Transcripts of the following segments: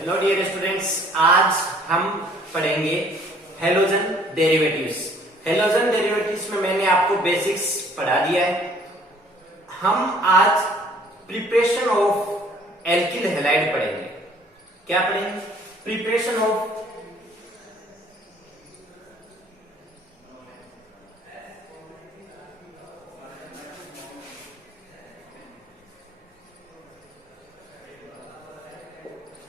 Hello dear students, आज हम पढ़ेंगे हेलोजन डेरिवेटिव्स। हेलोजन डेरिवेटिव्स में मैंने आपको बेसिक्स पढ़ा दिया है। हम आज प्रिपरेशन ऑफ एल्किल हैलाइड पढ़ेंगे। क्या पढ़ेंगे? Preparation of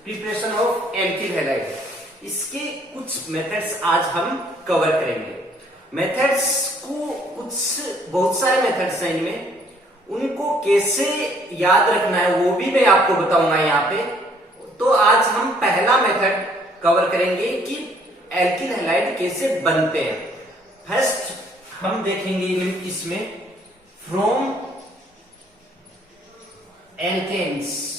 preparation of alkyl halide. इसके कुछ मेथड्स आज हम कवर करेंगे। मेथड्स को बहुत सारे मेथड्स हैं इनमें, उनको कैसे याद रखना है वो भी मैं आपको बताऊंगा यहाँ पे। तो आज हम पहला मेथड कवर करेंगे कि एल्किल हैलाइड कैसे बनते हैं। फर्स्ट हम देखेंगे इसमें फ्रॉम एल्केन्स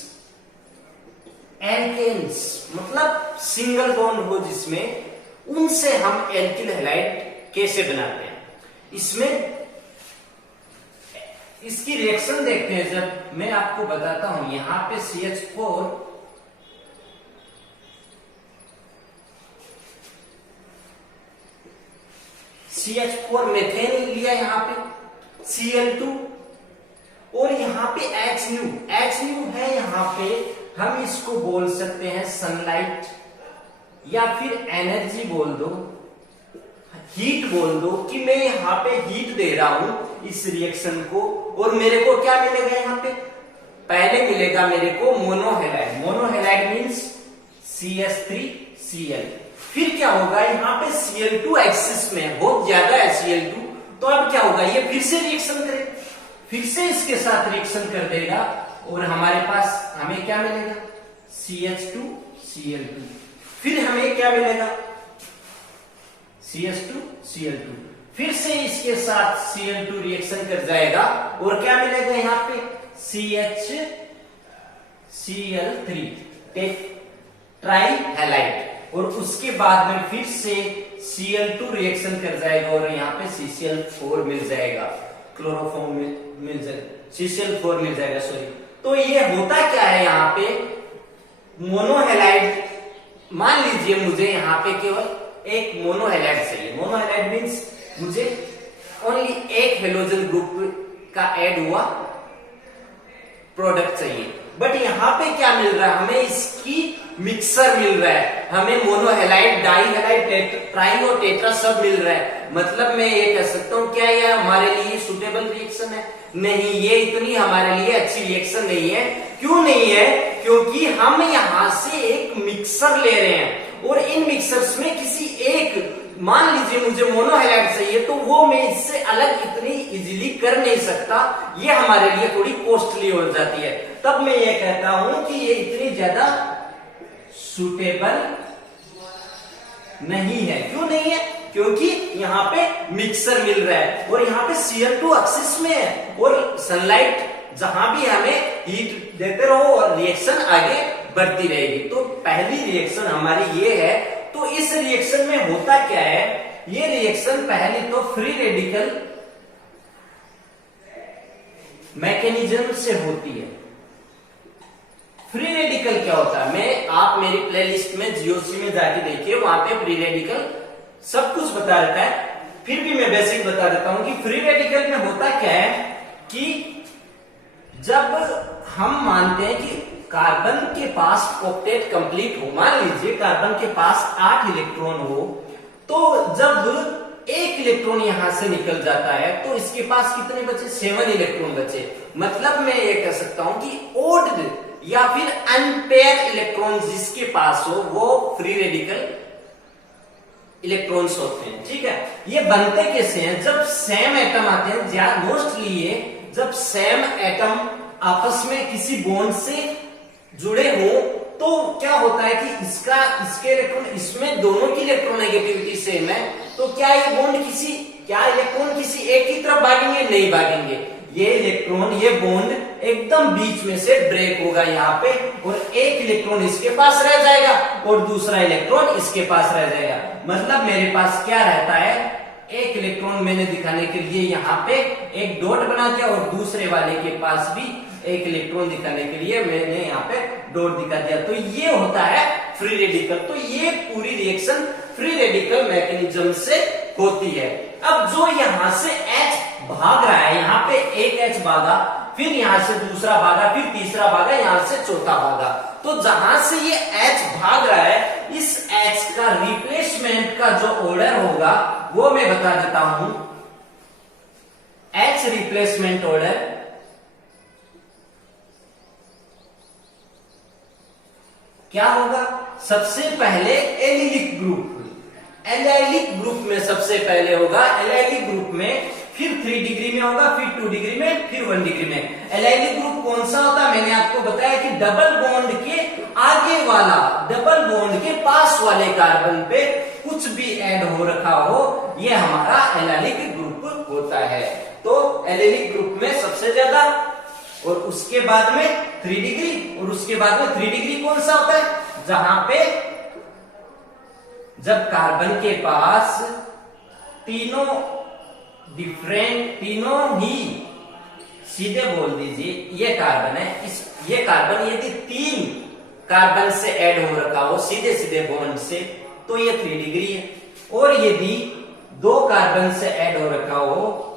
मतलब सिंगल बॉन्ड हो जिसमें, उनसे हम एल्किल हैलाइड कैसे बनाते हैं। इसमें इसकी रिएक्शन देखते हैं। जब मैं आपको बताता हूं, यहां पे CH4 मेथेन लिया, यहां पे Cl2 और यहां पे HNu है। यहां पे हम इसको बोल सकते हैं सनलाइट, या फिर एनर्जी बोल दो, हीट बोल दो कि मैं यहां पे हीट दे रहा हूं इस रिएक्शन को। और मेरे को क्या मिलेगा? यहां पे पहले मिलेगा मेरे को मोनोहैलाइड। मोनोहैलाइड मींस CH3Cl। फिर क्या होगा? यहां पे Cl2 एक्सिस में बहुत ज्यादा है Cl2, तो अब क्या होगा? ये फिर से रिएक्शन करेगा, फिर से इसके साथ रिएक्शन कर देगा और हमारे पास हमें क्या मिलेगा? CH2Cl2। फिर हमें क्या मिलेगा? CH2Cl2। फिर से इसके साथ Cl2 रिएक्शन कर जाएगा और क्या मिलेगा? यहां पे CHCl3 ट्राई हैलाइड। और उसके बाद में फिर से Cl2 रिएक्शन कर जाएगा और यहाँ पे CCl4 मिल जाएगा, क्लोरोफॉर्म मिल जाएगा, CCl4 मिल जाएगा, सॉरी। तो ये होता क्या है? यहाँ पे मोनोहैलाइड, मान लीजिए मुझे यहाँ पे केवल एक मोनोहैलाइड चाहिए। मोनोहैलाइड मींस मुझे ओनली एक हेलोजन ग्रुप का ऐड हुआ प्रोडक्ट चाहिए। बट यहाँ पे क्या मिल रहा है? हमें इसकी मिक्सर मिल रहा है। हमें मोनोहैलाइड, डाइहैलाइड, ट्राई और टेट्रा सब मिल रहा है। मतलब मैं ये कह सकता हूँ, क्या यह हमारे लिए सुटेबल रिएक्शन है? नहीं, ये इतनी हमारे लिए अच्छी रिएक्शन नहीं है। क्यों नहीं है? क्योंकि हम यहाँ से एक मिक्सर ले रहे हैं और इन मिक्सर्स में किसी एक, मान लीजिए मुझे मोनोहैलाइड चाहिए, तो वो मैं इससे अलग इतनी इजीली कर नहीं सकता। ये हमारे लिए थोड़ी कॉस्टली हो जाती है। तब मैं ये कहता हूं कि ये इतनी ज्यादा सुटेबल नहीं है। क्यों नहीं है? क्योंकि यहाँ पे मिक्सर मिल रहा है और यहाँ पे Cl2 एक्सिस में है और सनलाइट जहां भी हमें हीट देते रहो और रिएक्शन आगे बढ़ती रहेगी। तो पहली रिएक्शन हमारी ये है। तो इस रिएक्शन में होता क्या है? ये रिएक्शन पहले तो फ्री रेडिकल मैकेनिज्म से होती है। फ्री रेडिकल क्या होता है? आप मेरी प्लेलिस्ट में जीओसी में जाके देखिए, वहां पे फ्री रेडिकल सब कुछ बता रहता है। फिर भी मैं बेसिक बता देता हूं कि फ्री रेडिकल में होता क्या है कि जब हम मानते हैं कि कार्बन के पास ऑक्टेट कंप्लीट हो, मान लीजिए कार्बन के पास 8 इलेक्ट्रॉन हो, तो जब एक इलेक्ट्रॉन यहां से निकल जाता है तो इसके पास कितने बचे? 7 इलेक्ट्रॉन बचे। मतलब मैं ये कह सकता हूं कि ओड या फिर अनपेयर इलेक्ट्रॉन जिसके पास हो वो फ्री रेडिकल इलेक्ट्रॉन्स होते हैं। ठीक है, ये बनते कैसे हैं? जब सेम एटम आते हैं, मोस्टली ये जब सेम एटम आपस में किसी बॉन्ड से जुड़े हो, तो क्या होता है कि इसके इलेक्ट्रॉन, इसमें दोनों की इलेक्ट्रोनेगेटिविटी सेम है, तो क्या ये बॉन्ड इलेक्ट्रॉन किसी एक की तरफ भागेंगे? नहीं भागेंगे। ये इलेक्ट्रॉन, ये बॉन्ड एकदम बीच में से ब्रेक होगा यहाँ पे और एक इलेक्ट्रॉन इसके पास रह जाएगा और दूसरा इलेक्ट्रॉन इसके पास रह जाएगा। मतलब मेरे पास क्या रहता है? एक इलेक्ट्रॉन मैंने दिखाने के लिए यहाँ पे एक डॉट बना दिया और दूसरे वाले के पास भी एक इलेक्ट्रॉन दिखाने के लिए मैंने यहाँ पे डॉट दिखा दिया। तो ये होता है फ्री रेडिकल। तो ये पूरी रिएक्शन फ्री रेडिकल मैकेनिज्म से होती है। अब जो यहाँ से H भाग रहा है, यहाँ पे एक H भागा, फिर यहाँ से दूसरा भागा, फिर तीसरा भागा, यहाँ से चौथा भागा। तो जहां से ये H भाग रहा है, इस H का रिप्लेसमेंट का जो ऑर्डर होगा वो मैं बता देता हूं। H रिप्लेसमेंट ऑर्डर क्या होगा? सबसे पहले एलिलिक ग्रुप, एलिलिक ग्रुप में सबसे पहले होगा। एलिलिक ग्रुप में फिर 3 डिग्री में होगा, फिर 2 डिग्री में, फिर 1 डिग्री में। एलिलिक ग्रुप कौन सा होता है? मैंने आपको बताया कि डबल बॉन्ड के आगे वाला, डबल बॉन्ड के पास वाले कार्बन पे कुछ भी ऐड हो रखा हो, ये हमारा एलिलिक ग्रुप होता है। तो एलिलिक ग्रुप में सबसे ज्यादा, और उसके बाद में 3 डिग्री, और उसके बाद में 3 डिग्री कौन सा होता है? जहां पे जब कार्बन के पास तीनों ही, सीधे बोल दीजिए, ये कार्बन है, ये कार्बन यदि 3 कार्बन से ऐड हो रखा हो सीधे सीधे बॉन्ड से, तो ये 3 डिग्री है। और यदि 2 कार्बन से ऐड हो रखा हो,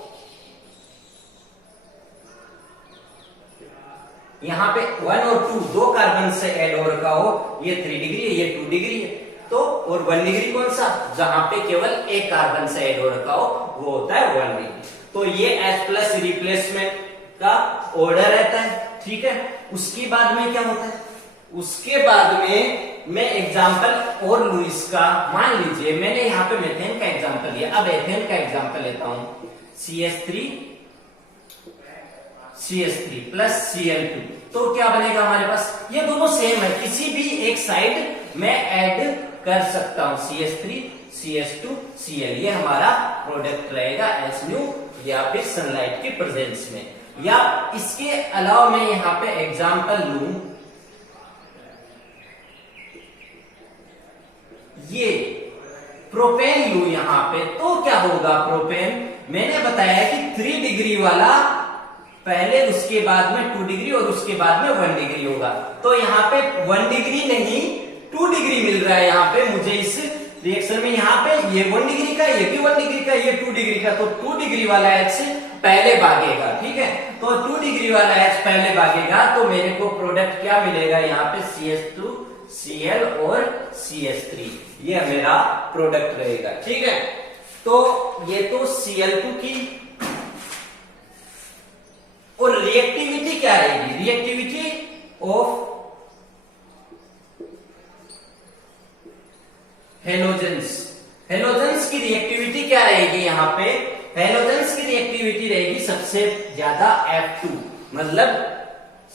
यहां पे 1 और 2 2 कार्बन से ऐड हो रखा हो, ये 3 डिग्री है, ये 2 डिग्री है। तो और 1 डिग्री कौन सा? जहां पे केवल एक कार्बन से ऐड हो रखा हो, वो होता है 1 डिग्री। तो ये H प्लस रिप्लेसमेंट का ऑर्डर रहता है, ठीक है। उसके बाद में क्या होता है? उसके बाद में मैं एग्जांपल और लूं इसका। मान लीजिए मैंने यहाँ पे मेथेन का एग्जांपल लिया, अब एथेन का एग्जांपल लेता हूं। CH3 प्लस Cl2, तो क्या बनेगा हमारे पास? ये दोनों सेम है, किसी भी एक साइड में ऐड कर सकता हूं। CH3 CH2 Cl, ये हमारा प्रोडक्ट रहेगा SNU, या फिर सनलाइट के प्रेजेंस में। या इसके अलावा मैं यहां पे एग्जांपल लूं, ये प्रोपेन लूं यहां पे, तो क्या होगा? प्रोपेन मैंने बताया कि 3 डिग्री वाला पहले, उसके बाद में 2 डिग्री, और उसके बाद में 1 डिग्री होगा। तो यहाँ पे 1 डिग्री नहीं 2 डिग्री मिल रहा है यहाँ पे मुझे इस रिएक्शन में। यहाँ पे ये 1 डिग्री का, ये भी 1 डिग्री का, ये 2 डिग्री का, तो 2 डिग्री वाला H पहले भागेगा, ठीक है। तो 2 डिग्री वाला H पहले भागेगा, तो मेरे को प्रोडक्ट क्या मिलेगा? यहाँ पे CH2 Cl और CH3, ये मेरा प्रोडक्ट रहेगा, ठीक है। तो ये तो Cl2 की, और रिएक्टिविटी क्या रहेगी? रिएक्टिविटी ऑफ हेलोजेंस की रिएक्टिविटी क्या रहेगी? यहाँ पे हेलोजेंस की रिएक्टिविटी रहेगी सबसे ज्यादा F2, मतलब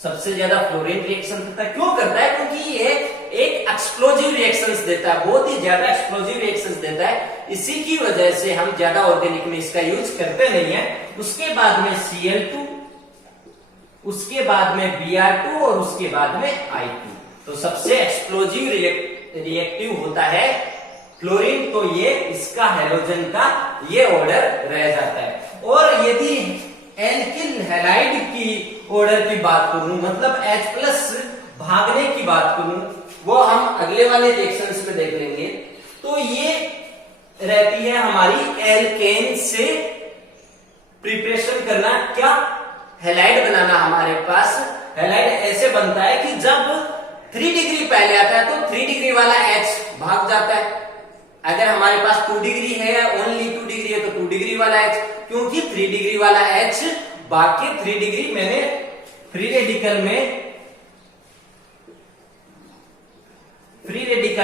सबसे ज्यादा फ्लोरीन रिएक्शन करता है। क्यों करता है? क्योंकि ये एक एक्सप्लोजिव रिएक्शंस देता है, बहुत ही ज्यादा एक्सप्लोजिव रिएक्शंस देता है। इसी की वजह से हम ज्यादा ऑर्गेनिक में इसका यूज करते नहीं है। उसके बाद में Cl2, उसके बाद में Br2, और उसके बाद में I2। तो सबसे एक्सप्लोजिव रिएक्टिव होता है क्लोरीन, तो ये इसका हेलोजन का ये ऑर्डर रह जाता है। और यदि एल्किल हैलाइड की ऑर्डर की बात करूं, मतलब H प्लस भागने की बात करूं, वो हम अगले वाले रिएक्शंस में देख लेंगे। तो ये रहती है हमारी एल्केन से प्रिपरेशन करना, क्या? हैलाइड बनाना। हमारे पास हैलाइड ऐसे बनता है कि जब 3 डिग्री पहले आता है तो 3 डिग्री वाला H भाग जाता है। अगर हमारे पास 2 डिग्री है या ओनली 2 डिग्री है तो 2 डिग्री वाला H, क्योंकि 3 डिग्री वाला H भाग के 3 डिग्री मैंने फ्री रेडिकल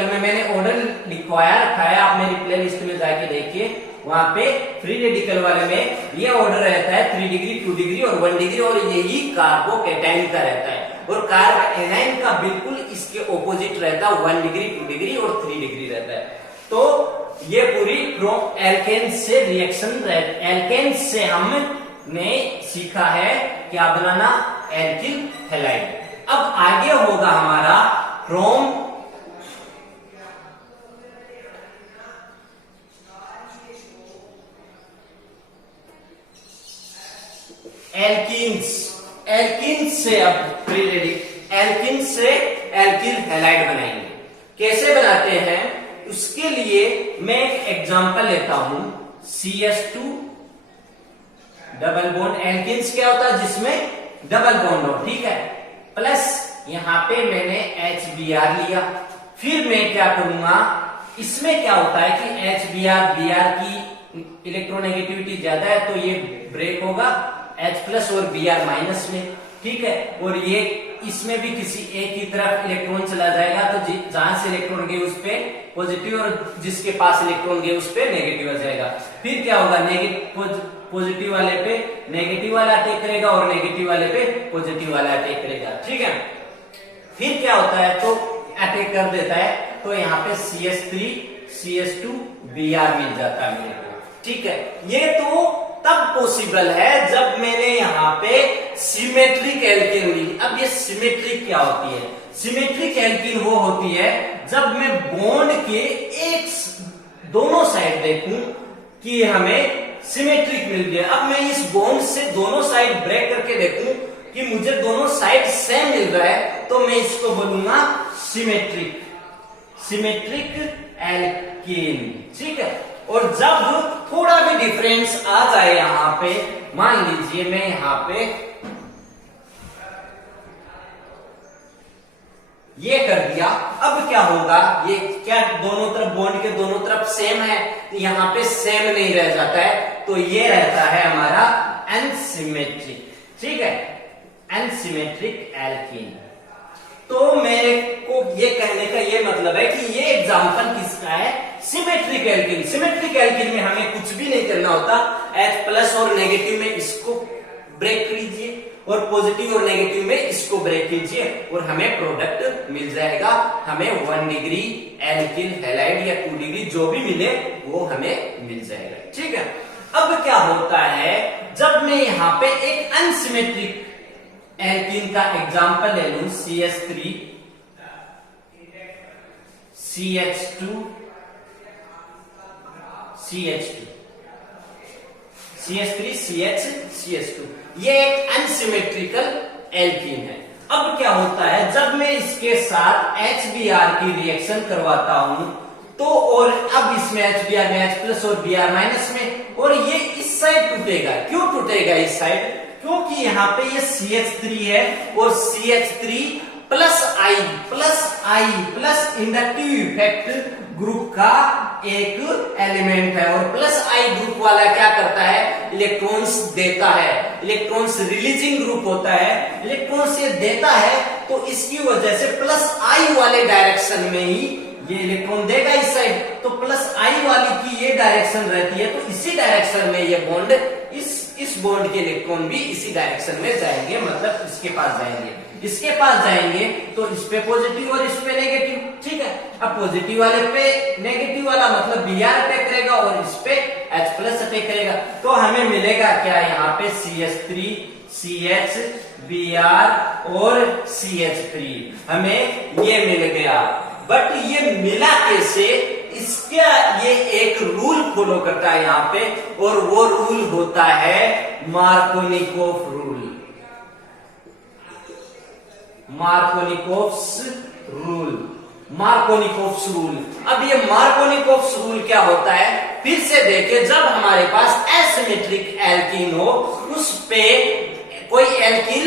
में मैंने ऑर्डर लिखवाया रखा है। आप मेरी प्ले लिस्ट में जाके देखिए, वहां पे फ्री रेडिकल वाले में ये ऑर्डर रहता है 3 डिग्री 2 डिग्री और 1 डिग्री, और यही कार्बोकेटाइन का रहता है। और कार्बोएनाइन का बिल्कुल इसके ऑपोजिट रहता है, 1 डिग्री 2 डिग्री और 3 डिग्री रहता है। तो ये पूरी एल्केन से रिएक्शन, एल्केन से हमने सीखा है क्या बनाना? Alkyl halide. अब आगे होगा हमारा क्रोम एल्कीन्स से अब प्री रेडिकल एल्किन से एल्किल हैलाइड बनाएंगे। कैसे बनाते हैं उसके लिए मैं एक एग्जांपल लेता हूं। CH2 डबल बॉन्ड, एल्किन्स क्या होता है जिसमें डबल बॉन्ड हो, ठीक है, प्लस यहां पे मैंने HBr लिया। फिर मैं क्या करूंगा, इसमें क्या होता है कि HBr Br की इलेक्ट्रोनेगेटिविटी ज्यादा है तो ये ब्रेक होगा H प्लस और Br माइनस में, ठीक है, और ये इसमें भी किसी एक की तरफ इलेक्ट्रॉन चला जाएगा तो जहां से इलेक्ट्रॉन गए उस पे पॉजिटिव और जिसके पास इलेक्ट्रॉन गए उस पे नेगेटिव आ जाएगा। फिर क्या होगा, पॉजिटिव वाले पे नेगेटिव वाला अटैक करेगा और नेगेटिव वाले पे पॉजिटिव वाला अटैक करेगा, ठीक है। फिर क्या होता है तो अटैक कर देता है तो यहाँ पे CH3 CH2 Br मिल जाता है मेरे को, ठीक है। ये तो तब पॉसिबल है जब मैंने यहाँ पे सिमेट्रिक एल्किन ली। अब ये सिमेट्रिक क्या होती है, सिमेट्रिक एल्किन वो होती है जब मैं बॉन्ड के एक दोनों साइड देखूं कि हमें सिमेट्रिक मिल गया। अब मैं इस बॉन्ड से दोनों साइड ब्रेक करके देखूं कि मुझे दोनों साइड सेम मिल रहा है तो मैं इसको बोलूंगा सिमेट्रिक, सिमेट्रिक एल्किन, ठीक है। और जब थोड़ा भी डिफरेंस आ जाए यहां पे, मान लीजिए मैं यहां पे ये कर दिया, अब क्या होगा, ये क्या दोनों तरफ बॉन्ड के दोनों तरफ सेम है, यहां पे सेम नहीं रह जाता है तो ये रहता है हमारा अनसिमेट्रिक, ठीक है, अनसिमेट्रिक एल्कीन। तो मेरे को ये कहने का ये मतलब है कि ये एग्जांपल किसका है, सिमेट्रिक एल्कीन। सिमेट्रिक एल्कीन में हमें कुछ भी नहीं करना होता, H प्लस और नेगेटिव में इसको ब्रेक कीजिए और पॉजिटिव और नेगेटिव में इसको ब्रेक कीजिए और हमें प्रोडक्ट मिल जाएगा। हमें 1 डिग्री एल्किल हैलाइड या 2 डिग्री जो भी मिले वो हमें मिल जाएगा, ठीक है। अब क्या होता है जब मैं यहां पे एक अनसिमेट्रिक एल्कीन का एग्जांपल ले लूं, CH3 CH2 CH2 CH3 CH2, ये एक अनसिमेट्रिकल एल्कीन है। अब क्या होता है जब मैं इसके साथ HBr की रिएक्शन करवाता हूं तो, और अब इसमें HBr में H प्लस और Br माइनस में, और ये इस साइड टूटेगा। क्यों टूटेगा इस साइड, क्योंकि यहाँ पे ये CH3 है और CH3 plus I plus inductive effect group का एक एलिमेंट है और प्लस I ग्रुप वाला क्या करता है, इलेक्ट्रॉन्स देता है, इलेक्ट्रॉन्स रिलीजिंग ग्रुप होता है, इलेक्ट्रॉन्स ये देता है तो इसकी वजह से प्लस I वाले डायरेक्शन में ही ये इलेक्ट्रॉन देगा इस साइड, तो प्लस I वाली की ये डायरेक्शन रहती है तो इसी डायरेक्शन में ये बॉन्ड इस बॉन्ड के इलेक्ट्रॉन भी इसी डायरेक्शन में जाएंगे, मतलब इसके पास जाएंगे। इसके पास जाएंगे तो इस पे पॉजिटिव और इस पे नेगेटिव, ठीक है। अब पॉजिटिव वाले पे नेगेटिव वाला मतलब Br अटैक करेगा और इस पे H प्लस अटैक करेगा, तो हमें मिलेगा क्या, यहाँ पे CH3 CH Br और CH3 हमें ये मिल गया। बट ये मिला कैसे, इसका ये एक रूल फॉलो करता है यहाँ पे, और वो रूल होता है मार्कोनिकोफ रूल, मार्कोनिकोफ्स रूल। अब ये मार्कोनिकोफ्स रूल क्या होता है, फिर से देखिए, जब हमारे पास एसिमेट्रिक एल्कीन हो उस पे कोई एल्किल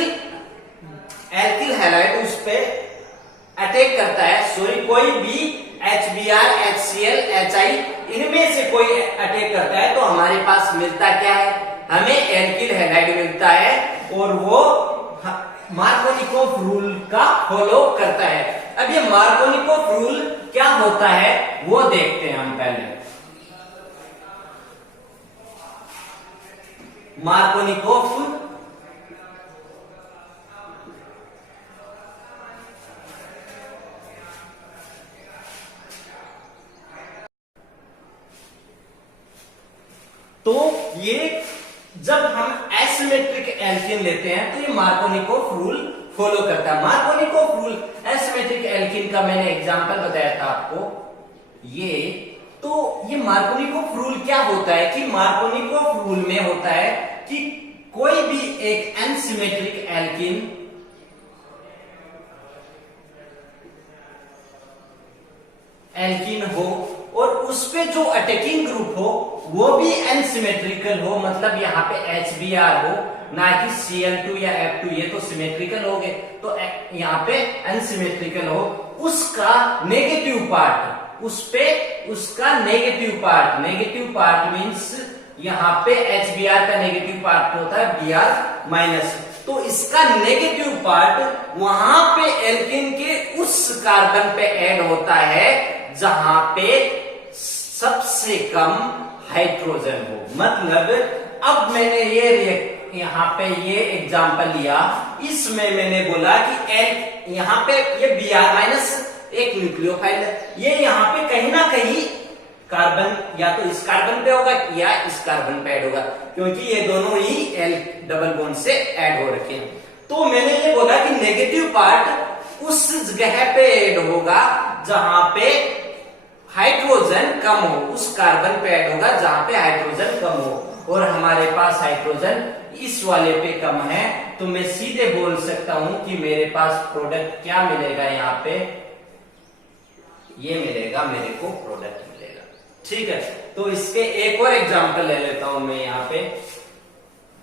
हैलाइड उस पे अटैक करता है, सॉरी कोई भी HBr HCl HI इनमें से कोई अटैक करता है तो हमारे पास मिलता क्या है, हमें एल्किल हैलाइड मिलता है और वो मार्कोनिकोफ रूल का फॉलो करता है। अब ये मार्कोनिकोफ रूल क्या होता है वो देखते हैं हम पहले। मार्कोनिकोफ तो ये जब हम एसिमेट्रिक एल्कीन लेते हैं तो ये मार्कोनिकोफ रूल फॉलो करता है। मार्कोनिकोफ रूल एसिमेट्रिक एल्कीन का मैंने एग्जांपल बताया था आपको, ये मार्कोनिकोफ रूल क्या होता है कि मार्कोनिकोफ रूल में होता है कि कोई भी एक अनसिमेट्रिक एल्कीन एल्कीन हो और उस पे जो अटैकिंग ग्रुप हो वो भी अनसिमेट्रिकल हो, मतलब यहाँ पे HBr हो ना कि Cl2 या F2, ये तो सिमेट्रिकल हो गए, तो यहाँ पे अनसिमेट्रिकल हो, उसका नेगेटिव पार्ट, उस पे उसका नेगेटिव पार्ट मींस यहाँ पे HBr का नेगेटिव पार्ट होता है Br माइनस, तो इसका नेगेटिव पार्ट वहां पे एल्कीन के उस कार्बन पे ऐड होता है जहां पे सबसे कम हाइड्रोजन हो। मतलब अब मैंने ये यहाँ पे ये एग्जांपल लिया, इसमें मैंने बोला कि यहाँ पे ये Br माइनस एक न्यूक्लियोफाइल है, ये यहाँ पे कहीं ना कहीं कार्बन या तो इस कार्बन पे होगा या इस कार्बन पे ऐड होगा, क्योंकि ये दोनों ही L डबल बॉन्ड से ऐड हो रखे हैं। तो मैंने ये बोला कि नेगेटिव पार्ट उस जगह पे ऐड होगा जहां पे हाइड्रोजन कम हो, उस कार्बन पे ऐड होगा जहां पे हाइड्रोजन कम हो, और हमारे पास हाइड्रोजन इस वाले पे कम है, तो मैं सीधे बोल सकता हूं कि मेरे पास प्रोडक्ट क्या मिलेगा, यहाँ पे ये मिलेगा, मेरे को प्रोडक्ट मिलेगा। ठीक है, तो इसके एक और एग्जांपल ले लेता हूं मैं यहाँ पे।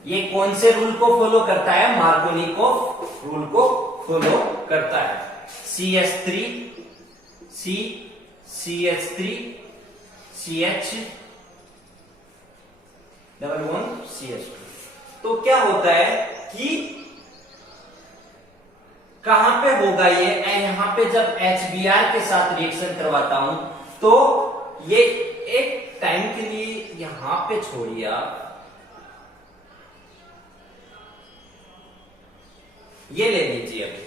ये कौन से रूल को फॉलो करता है? मार्कोनिकोव रूल को फॉलो करता है। CH3 CH3 CH double bond CH2। तो क्या होता है कि कहां पे होगा ये? यहां पे जब HBr के साथ रिएक्शन करवाता हूं तो ये एक टाइम के लिए यहां पे छोड़िए आप, ये ले लीजिए अभी।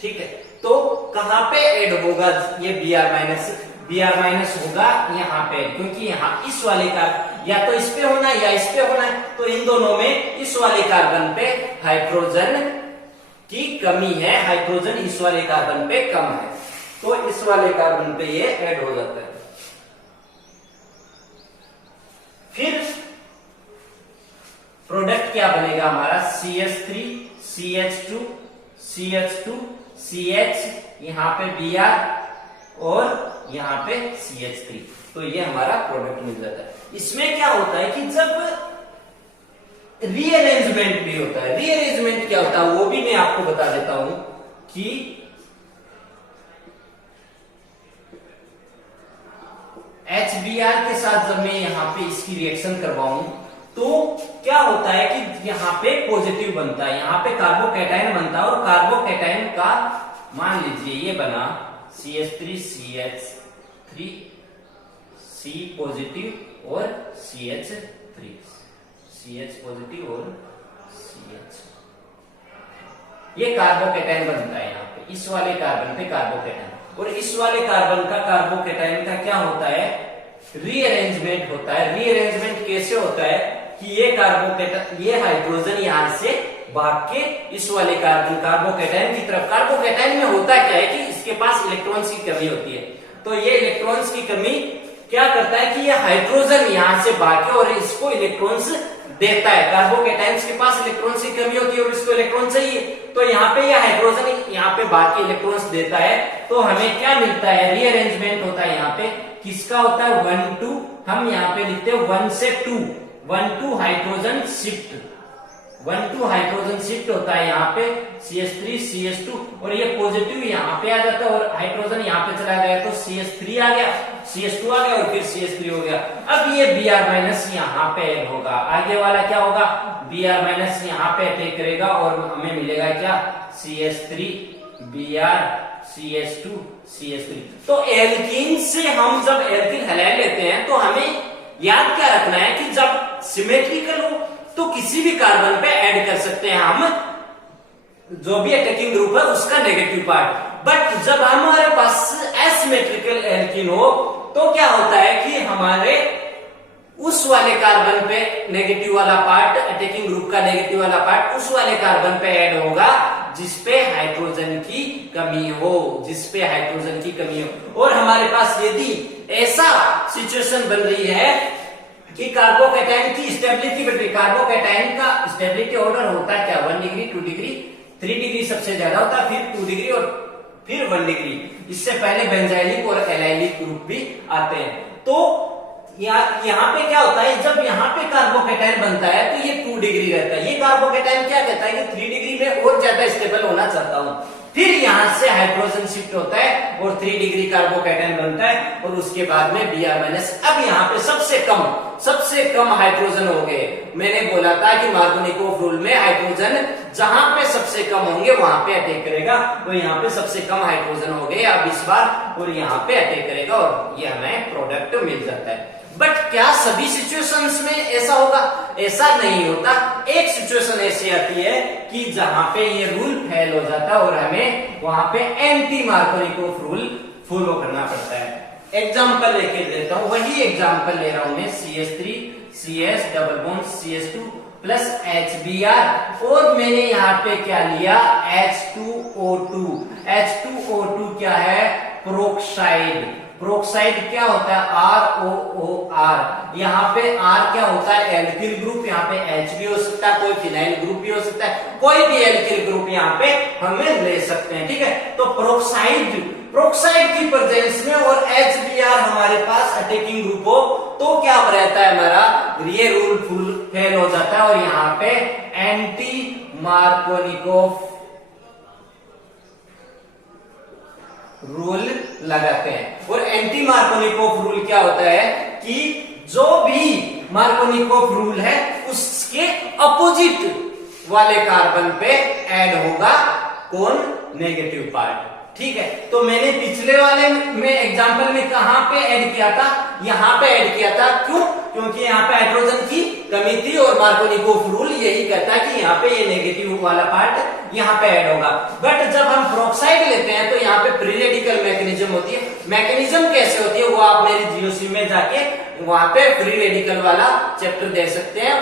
ठीक है, तो कहां पे ऐड होगा ये Br माइनस होगा यहाँ पे, क्योंकि यहाँ इस वाले का या तो इस पे होना है या इस पे होना है, तो इन दोनों में इस वाले कार्बन पे हाइड्रोजन की कमी है, हाइड्रोजन इस वाले कार्बन पे कम है, तो इस वाले कार्बन पे ये ऐड हो जाता है। फिर प्रोडक्ट क्या बनेगा हमारा? CH3 CH2 CH2 CH, यहाँ पे Br और यहाँ पे CH3, तो ये हमारा प्रोडक्ट मिल जाता है। इसमें क्या होता है कि जब रीअरेंजमेंट भी होता है, रीअरेंजमेंट क्या होता है वो भी मैं आपको बता देता हूं कि HBr के साथ जब मैं यहाँ पे इसकी रिएक्शन करवाऊं तो क्या होता है कि यहाँ पे पॉजिटिव बनता है, यहाँ पे कार्बोकैटायन बनता है, और कार्बोकैटायन का मान लीजिए ये बना CH3 CH3 C पॉजिटिव और CH3 CH पॉजिटिव और CH, ये कार्बोकैटायन बनता है यहाँ पे, इस वाले कार्बन पे कार्बोकैटायन, और इस वाले कार्बन का कार्बोकैटायन का क्या होता है? रीअरेंजमेंट होता है। रीअरेंजमेंट कैसे होता है कि ये कार्बोकैटायन, ये हाइड्रोजन यहां से भाग के इस वाले कार्बोकैटायन की तरफ, कार्बोकैटायन में होता क्या है कि इसके पास इलेक्ट्रॉन्स की कमी होती है, तो ये इलेक्ट्रॉन्स की कमी क्या करता है कि ये हाइड्रोजन यहां से भाग के और इसको इलेक्ट्रॉन्स देता है। कार्बोकैटायंस के पास इलेक्ट्रॉन्स की कमी होती है और इसको इलेक्ट्रॉन चाहिए, तो यहाँ पे ये हाइड्रोजन यहाँ पे भाग के इलेक्ट्रॉन्स देता है, तो हमें क्या मिलता है? रीअरेंजमेंट होता है यहाँ पे, किसका होता है? 1 2, हम यहाँ पे लिखते हैं 1 से 2, 1 2 हाइड्रोजन शिफ्ट, 1 2 हाइड्रोजन शिफ्ट होता है यहाँ पे CH3 CH2, और ये पॉजिटिव यहाँ पे आ जाता है और हाइड्रोजन यहाँ पे चला गया तो CH3 आ गया, CH2 आ गया और फिर CH3 हो गया। अब ये Br माइनस यहाँ पे ऐड होगा, आगे वाला क्या होगा? Br माइनस यहाँ पे अटैक करेगा और हमें मिलेगा क्या? CH3 Br CH2 CH3। तो एल्कीन से हम जब एल्किल हैलाइड लेते हैं तो हमें याद क्या रखना है कि जब सिमेट्रिकल हो तो किसी भी कार्बन पे ऐड कर सकते हैं हम, जो भी अटैकिंग ग्रुप है उसका नेगेटिव पार्ट। बट जब हमारे पास एसिमेट्रिकल एल्कीन हो तो क्या होता है कि हमारे उस वाले कार्बन पे नेगेटिव वाला पार्ट, अटैकिंग ग्रुप का नेगेटिव वाला पार्ट उस वाले कार्बन पे ऐड होगा जिसपे हाइड्रोजन की कमी हो, जिसपे हाइड्रोजन की कमी हो। और हमारे पास यदि ऐसा सिचुएशन बन रही है कि कार्बोकैटायन की स्टेबिलिटी बढ़ रही, कार्बोकैटायन का स्टेबिलिटी ऑर्डर होता है क्या? 1 डिग्री 2 डिग्री 3 डिग्री सबसे ज्यादा होता है, फिर 2 डिग्री और फिर 1 डिग्री। इससे पहले बेंजाइलिक और एलाइलिक ग्रुप भी आते हैं। तो यहाँ पे क्या होता है, जब यहाँ पे कार्बोकेटाइन बनता है तो ये 2 डिग्री रहता है। ये कार्बोकेटाइन क्या कहता है कि 3 डिग्री में और ज्यादा स्टेबल होना चाहता हूं। फिर यहां से हाइड्रोजन शिफ्ट होता है और 3 डिग्री कार्बोकेटाइन बनता है और उसके बाद में Br-। अब यहाँ पे सबसे कम हाइड्रोजन हो गए। मैंने बोला था कि मार्कोनिकोव रूल में हाइड्रोजन जहां पे सबसे कम होंगे वहां पे अटैक करेगा, तो यहाँ पे सबसे कम हाइड्रोजन हो गए अब इस बार और यहाँ पे अटैक करेगा और ये हमें प्रोडक्ट मिल जाता है। बट क्या सभी सिचुएशंस में ऐसा होगा? ऐसा नहीं होता। एक सिचुएशन ऐसी आती है कि जहां पे ये रूल फेल हो जाता है और हमें वहां पे एंटी मार्कोनिकोव रूल फॉलो करना पड़ता है। एग्जाम्पल लेके देता हूं, वही एग्जाम्पल ले रहा हूं मैं, CH3 CS double bond CH2 plus HBr और मैंने यहाँ पे क्या लिया, H2O2। H2O2 क्या है? प्रोक्साइड। प्रोक्साइड क्या होता है? ROOR। यहाँ पे R क्या होता है? Alkyl group. यहाँ पे H भी हो सकता है, कोई फिनाइल ग्रुप भी हो सकता है, कोई भी एल्किल ग्रुप यहाँ पे हमें ले सकते हैं, ठीक है। तो प्रोक्साइड की प्रेजेंस में और HBr हमारे पास अटैकिंग ग्रुप हो तो क्या रहता है हमारा, ये रूल फुल फेल हो जाता है और यहाँ पे एंटी मार्कोनिकोव रूल लगाते हैं। और एंटी मार्कोनिकोव रूल क्या होता है कि जो भी मार्कोनिकोव रूल है उसके अपोजिट वाले कार्बन पे ऐड होगा कौन? नेगेटिव पार्ट, ठीक है। तो मैंने पिछले वाले में एग्जांपल में कहां पे ऐड किया था? यहां पे ऐड किया था। क्यों? क्योंकि यहाँ पे हाइड्रोजन की कमी थी और मार्कोनिकोव रूल यही कहता है कि यहाँ पे ये नेगेटिव वाला पार्ट यहाँ पे ऐड होगा। बट जब हम प्रोक्साइड लेते हैं तो यहाँ पे फ्री रेडिकल मैकेनिज्म होती है। मैकेनिज्म कैसे होती है वो आप मेरी जीओसी में जाके वहां पे फ्री रेडिकल वाला चैप्टर देख सकते हैं,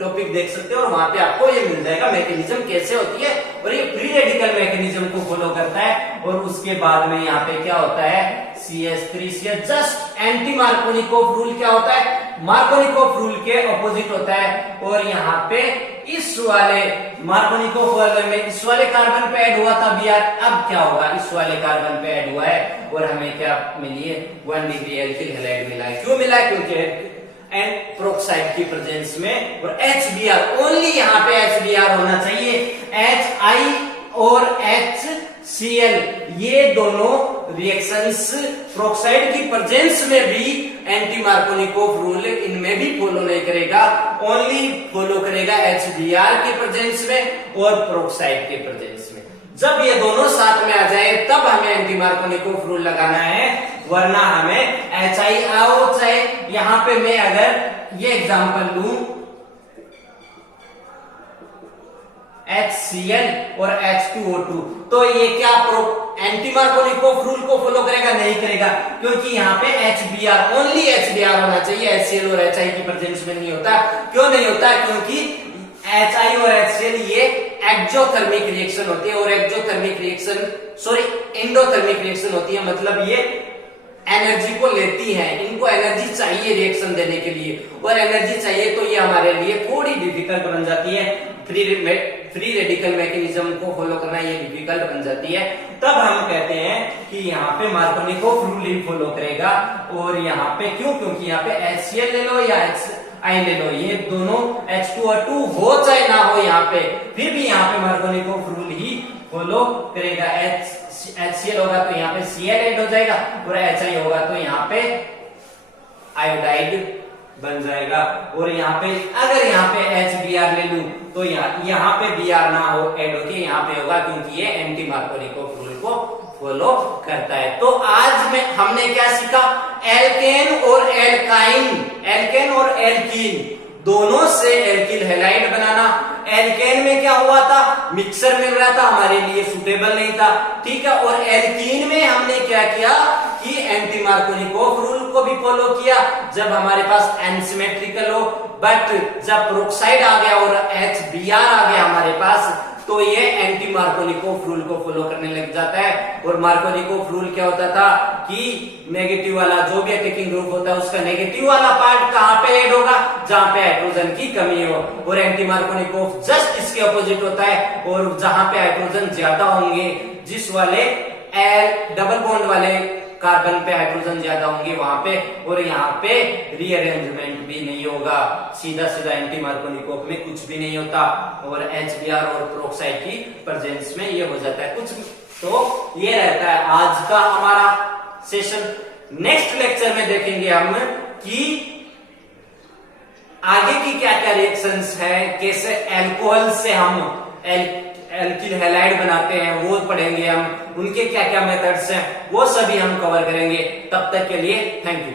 टॉपिक देख सकते हैं और वहां पे आपको ये मिल जाएगा मैकेनिज्म कैसे होती है। और ये फ्री रेडिकल मैकेनिज्म को फॉलो करता है और उसके बाद में यहाँ पे क्या होता है, CH3CH just anti Markovnikov rule क्या होता है? मार्कोनिकोव रूल के अपोजिट होता है। और यहाँ पे इस वाले मार्कोनिकोव वाले में इस वाले कार्बन पे ऐड हुआ था Br, अब क्या होगा? इस वाले कार्बन पे ऐड हुआ है और हमें क्या मिली है? 1 डिग्री एल्किल हैलाइड मिला है। क्यों मिला है? क्योंकि एंड प्रोक्साइड की प्रेजेंस में। और HBr ओनली यहाँ पे HBr होना चाहिए। HI और HCl ये दोनों रिएक्शंस प्रोक्साइड की प्रेजेंस में भी एंटी मार्कोनिकोव रूल इनमें भी फॉलो नहीं करेगा, ओनली फॉलो करेगा HBr के प्रेजेंस में और प्रोक्साइड के प्रेजेंस में। जब ये दोनों साथ में आ जाए तब हमें एंटी मार्कोनिकोव रूल लगाना है, वरना हमें HI आओ चाहे यहां पे मैं अगर ये एग्जांपल लूं HCl और H2O2 तो ये क्या एंटी मार्कोनिकोव रूल को फॉलो करेगा? नहीं करेगा, क्योंकि यहाँ पे HBr ओनली HBr होना चाहिए। HCl और HI की प्रेजेंस में नहीं होता। क्यों नहीं होता? क्योंकि HI और HCl ये एक्सोथर्मिक रिएक्शन होती है और एक्सोथर्मिक रिएक्शन एंडोथर्मिक रिएक्शन होती है, मतलब ये एनर्जी को लेती हैं, इनको एनर्जी चाहिए रिएक्शन देने के लिए और एनर्जी चाहिए तो ये हमारे लिए थोड़ी डिफिकल्ट बन जाती है। फ्री रेडिकल मैकेनिज्म को फॉलो करना ये डिफिकल्ट बन जाती है। तब हम कहते हैं कि यहाँ पे मार्कोनिकोव रूल ही फॉलो करेगा। और यहाँ पे क्यों? क्योंकि यहाँ पे HCl ले लो या HI ले लो, ये दोनों H2O2 हो चाहे ना हो यहाँ पे, फिर भी यहाँ पे मार्कोनिकोव रूल ही फॉलो करेगा। HCl होगा तो यहाँ पे Cl ऐड हो जाएगा और HI होगा तो यहाँ पे आयोडाइड बन जाएगा। और यहाँ पे अगर यहाँ पे HBr ले लूं तो यहाँ पे Br ना हो ऐड होके यहाँ पे होगा, क्योंकि ये एंटी मार्कोनिकोव रूल को फॉलो करता है। तो आज में हमने क्या सीखा? एल्केन और एल्कीन दोनों से एल्किल हैलाइड बनाना। एल्केन में क्या हुआ था? मिक्सर मिल रहा था, हमारे लिए सुटेबल नहीं था, ठीक है। और एल्कीन में हमने क्या किया कि एंटी मार्कोनिकोव रूल को भी फॉलो किया जब हमारे पास एनसिमेट्रिकल हो। बट जब प्रोक्साइड आ गया और HBr आ गया हमारे पास तो ये एंटी मार्कोनिकोव रूल को फॉलो करने लग जाता है। और मार्कोनिकोव रूल क्या होता था कि नेगेटिव वाला जो भी अटैकिंग ग्रुप होता है उसका नेगेटिव वाला पार्ट कहां पे ऐड होगा? जहां पे हाइड्रोजन की कमी हो। और एंटी मार्कोनिकोव जस्ट इसके अपोजिट होता है, और जहां पे हाइड्रोजन ज्यादा होंगे, जिस वाले डबल बॉन्ड वाले कार्बन पे हाइड्रोजन ज्यादा होंगे वहां पे, और यहाँ पे रीअरेंजमेंट भी नहीं होगा, सीधा सीधा एंटी मार्कोनिक में कुछ भी नहीं होता, और HBr और पेरोक्साइड की प्रेजेंस में ये हो जाता है कुछ। तो ये रहता है आज का हमारा सेशन। नेक्स्ट लेक्चर में देखेंगे हम कि आगे की क्या क्या रिएक्शंस है, कैसे अल्कोहल से हम एल्किल हैलाइड बनाते हैं वो पढ़ेंगे हम, उनके क्या क्या मेथड्स हैं वो सभी हम कवर करेंगे। तब तक के लिए थैंक यू।